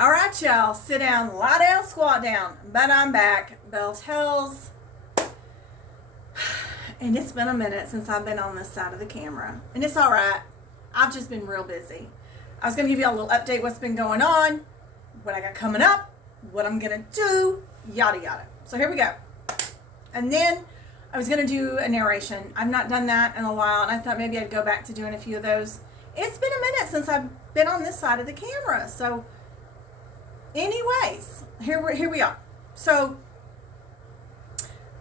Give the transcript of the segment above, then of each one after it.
All right, y'all. Sit down, lie down, squat down. But I'm back. Belle Tellz. And it's been a minute since I've been on this side of the camera. And it's all right. I've just been real busy. I was going to give you a little update what's been going on, what I got coming up, what I'm going to do, yada yada. So here we go. And then I was going to do a narration. I've not done that in a while, and I thought maybe I'd go back to doing a few of those. It's been a minute since I've been on this side of the camera. So anyways, here we are. So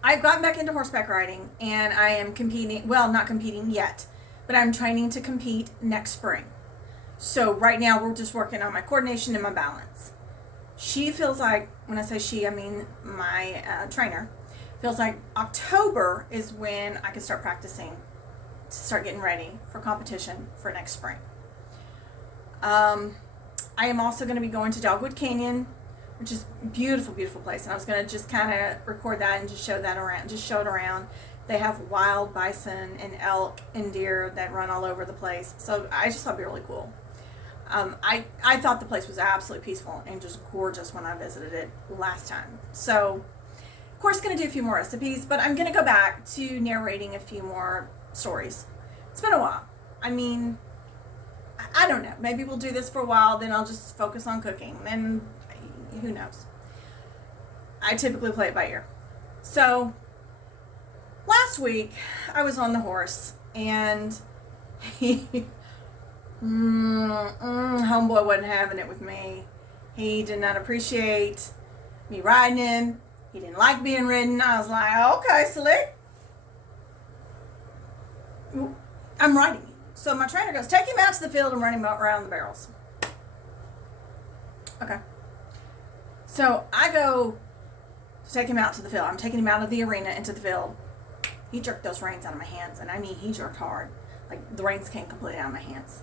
I've gotten back into horseback riding, and I am competing. Well, not competing yet, but I'm training to compete next spring. So right now we're just working on my coordination and my balance. She feels like, when I say she, I mean my trainer, feels like October is when I can start practicing to start getting ready for competition for next spring. I am also going to be going to Dogwood Canyon, which is a beautiful, beautiful place. And I was going to just kind of record that and just show that around, just show it around. They have wild bison and elk and deer that run all over the place. So I just thought it'd be really cool. I thought the place was absolutely peaceful and just gorgeous when I visited it last time. So, of course, going to do a few more recipes, but I'm going to go back to narrating a few more stories. It's been a while. I mean, I don't know. Maybe we'll do this for a while, then I'll just focus on cooking. And who knows? I typically play it by ear. So, last week, I was on the horse, and homeboy wasn't having it with me. He did not appreciate me riding him. He didn't like being ridden. I was like, okay, Slick. I'm riding you. So my trainer goes, take him out to the field and run him around the barrels. Okay. So I go to take him out to the field. I'm taking him out of the arena into the field. He jerked those reins out of my hands, and I mean, he jerked hard. Like, the reins came completely out of my hands.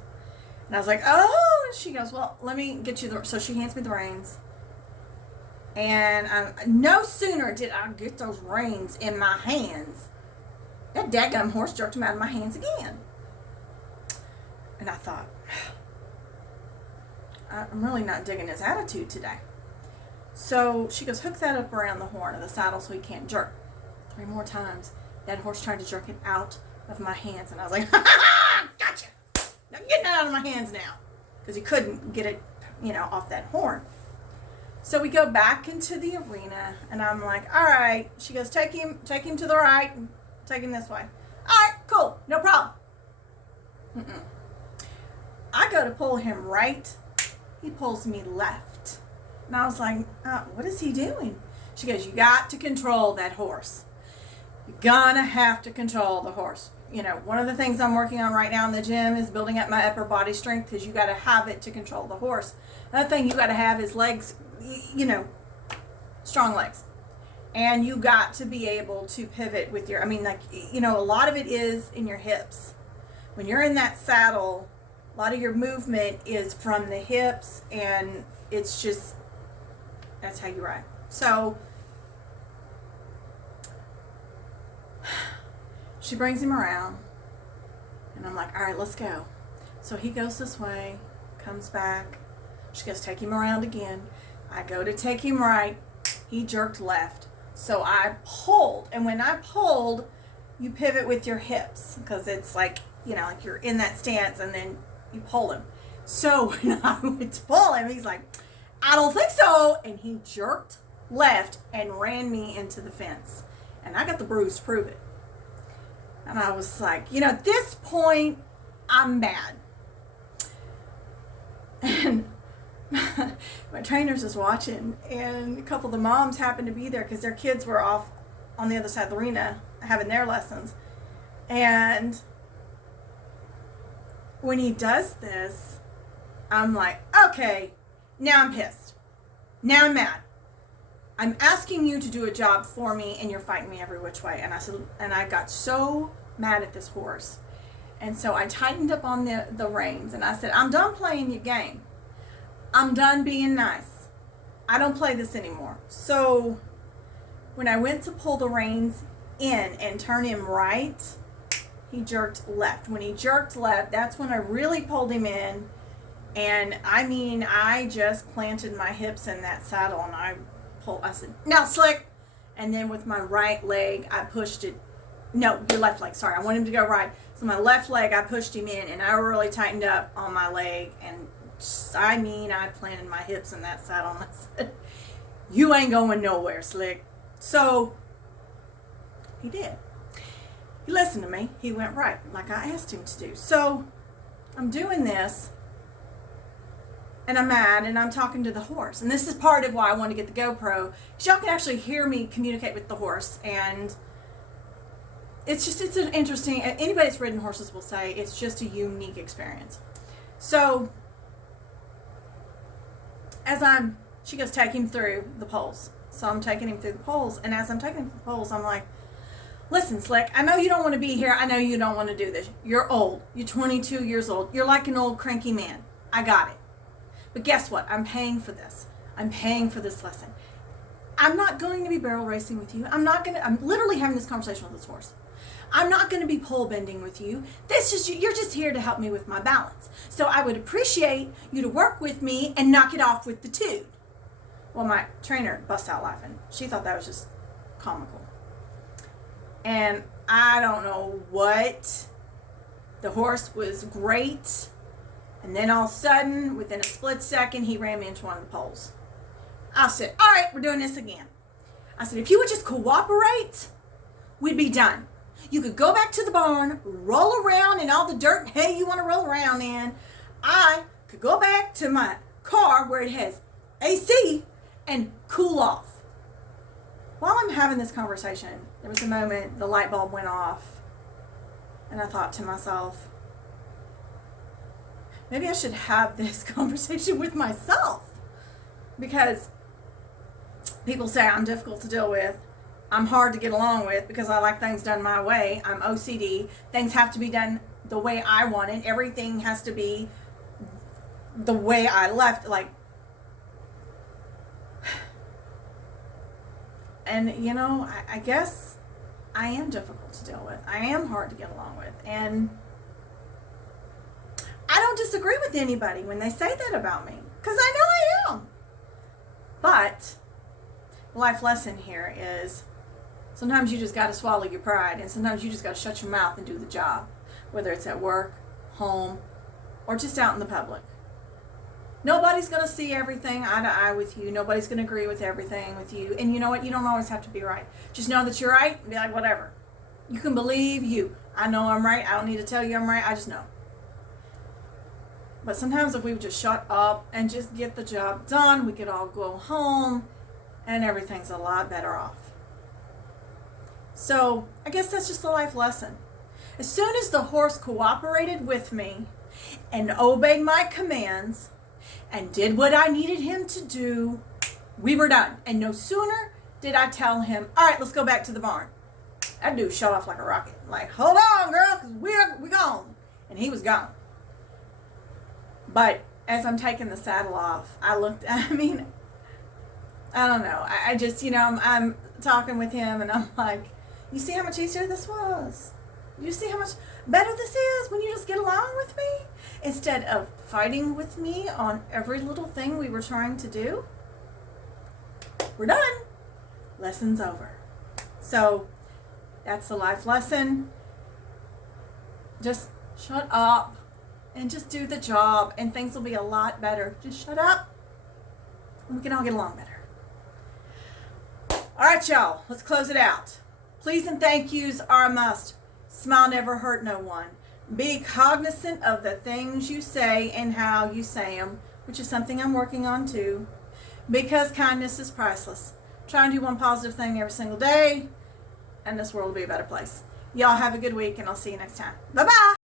And I was like, oh, and she goes, well, let me get you so she hands me the reins. And no sooner did I get those reins in my hands, that daggum horse jerked them out of my hands again. And I thought, I'm really not digging his attitude today. So she goes, hook that up around the horn of the saddle so he can't jerk. 3 more times, that horse tried to jerk it out of my hands. And I was like, ha ha ha, gotcha. I'm getting it out of my hands now. Because he couldn't get it, off that horn. So we go back into the arena, and I'm like, all right. She goes, take him to the right, and take him this way. All right, cool, no problem. I go to pull him right. He pulls me left. And I was like, what is he doing? She goes, you got to control that horse. You're gonna have to control the horse. One of the things I'm working on right now in the gym is building up my upper body strength, because you got to have it to control the horse. Another thing you got to have is legs, strong legs. And you got to be able to pivot with a lot of it is in your hips. When you're in that saddle, a lot of your movement is from the hips, and it's just, that's how you ride. So she brings him around, and I'm like, all right, let's go. So he goes this way, comes back. She goes, take him around again. I go to take him right. He jerked left. So I pulled, and when I pulled, you pivot with your hips, because it's like, like you're in that stance, and then you pull him. So when I went to pull him, he's like, I don't think so. And he jerked left and ran me into the fence. And I got the bruise to prove it. And I was like, at this point, I'm mad. And my trainer's just watching, and a couple of the moms happened to be there because their kids were off on the other side of the arena having their lessons. And when he does this, I'm like, okay, now I'm pissed. Now I'm mad. I'm asking you to do a job for me, and you're fighting me every which way. And I said, and I got so mad at this horse. And so I tightened up on the reins, and I said, I'm done playing your game. I'm done being nice. I don't play this anymore. So when I went to pull the reins in and turn him right, he jerked left. When he jerked left, that's when I really pulled him in And I mean, I just planted my hips in that saddle and I said, now Slick. And then with my right leg, I pushed it. No, your left leg. Sorry, I want him to go right. So my left leg, I pushed him in and I really tightened up on my leg. And I planted my hips in that saddle and I said, you ain't going nowhere, Slick. So he did. He listened to me. He went right like I asked him to do. So I'm doing this and I'm mad and I'm talking to the horse. And this is part of why I want to get the GoPro, because y'all can actually hear me communicate with the horse. And it's an interesting, anybody that's ridden horses will say it's just a unique experience. So she goes, take him through the poles. So I'm taking him through the poles. And as I'm taking him through the poles, I'm like, listen, Slick, I know you don't want to be here. I know you don't want to do this. You're old. You're 22 years old. You're like an old cranky man. I got it. But guess what? I'm paying for this. I'm paying for this lesson. I'm not going to be barrel racing with you. I'm literally having this conversation with this horse. I'm not going to be pole bending with you. You're just here to help me with my balance. So I would appreciate you to work with me and knock it off with the toot. Well, my trainer bust out laughing. She thought that was just comical. And I don't know what. The horse was great. And then all of a sudden, within a split second, he ran me into one of the poles. I said, all right, we're doing this again. I said, if you would just cooperate, we'd be done. You could go back to the barn, roll around in all the dirt and hay you want to roll around in. I could go back to my car where it has AC and cool off. While I'm having this conversation, there was a moment the light bulb went off. And I thought to myself, maybe I should have this conversation with myself. Because people say I'm difficult to deal with. I'm hard to get along with because I like things done my way. I'm OCD. Things have to be done the way I want it. Everything has to be the way I left. And, you know, I guess I am difficult to deal with. I am hard to get along with. And I don't disagree with anybody when they say that about me, because I know I am. But the life lesson here is sometimes you just got to swallow your pride, and sometimes you just got to shut your mouth and do the job, whether it's at work, home, or just out in the public. Nobody's going to see everything eye to eye with you. Nobody's going to agree with everything with you. And you know what? You don't always have to be right. Just know that you're right and be like, whatever. You can believe you. I know I'm right. I don't need to tell you I'm right. I just know. But sometimes if we would just shut up and just get the job done, we could all go home and everything's a lot better off. So I guess that's just a life lesson. As soon as the horse cooperated with me and obeyed my commands and did what I needed him to do, we were done. And no sooner did I tell him, all right, let's go back to the barn. That dude shut off like a rocket. Like, hold on, girl, because we're gone. And he was gone. But as I'm taking the saddle off, I don't know. I just, I'm talking with him and I'm like, you see how much easier this was? You see how much better this is when you just get along with me? Instead of fighting with me on every little thing we were trying to do. We're done. Lesson's over. So that's the life lesson. Just shut up and just do the job and things will be a lot better. Just shut up and we can all get along better. All right, y'all, let's close it out. Please and thank yous are a must. Smile never hurt no one. Be cognizant of the things you say and how you say them, which is something I'm working on too, because kindness is priceless. Try and do one positive thing every single day, and this world will be a better place. Y'all have a good week, and I'll see you next time. Bye-bye.